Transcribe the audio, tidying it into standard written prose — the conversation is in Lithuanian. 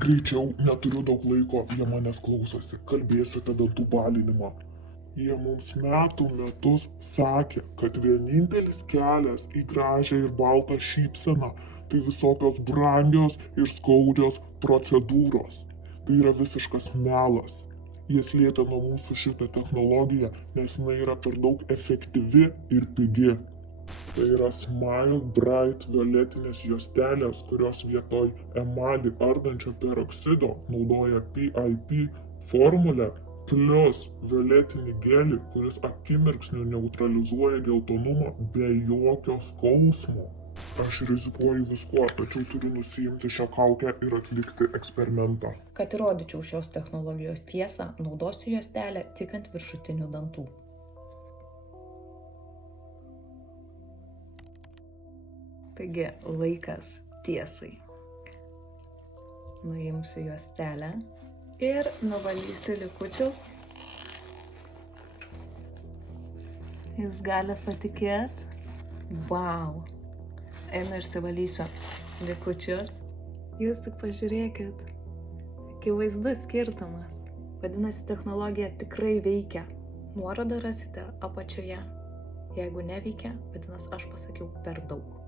Greičiau, neturiu daug laiko, jie manęs klausosi, kalbėsiu apie dantų balinimą. Jie mums metus sakė, kad vienintelis kelias į gražią ir baltą šypseną tai visokios brangios ir skaudžios procedūros. Tai yra visiškas melas. Jie slėpė nuo mūsų šitą technologiją, nes jinai yra per daug efektyvi ir pigi. Tai yra Smile Bright violetinės juostelės, kurios vietoj emalį ardančio peroksido naudoja PIP formulę plus violetinį gelį, kuris akimirksniu neutralizuoja geltonumą be jokio skausmo. Aš rizikuoju viskuo, tačiau turiu nusiimti šią kaukę ir atlikti eksperimentą. Kad įrodyčiau šios technologijos tiesą, naudosiu juostelę tik ant viršutinių dantų. Taigi, laikas tiesai. Nuimsiu juostelę ir nuvalysiu likučius. Jūs galite patikėti? Wow! Einu išsivalysiu likučius. Jūs tik pažiūrėkit. Akivaizdus skirtumas. Vadinasi, technologija tikrai veikia. Nuorodą rasite apačioje. Jeigu neveikia, vadinasi, aš pasakiau per daug.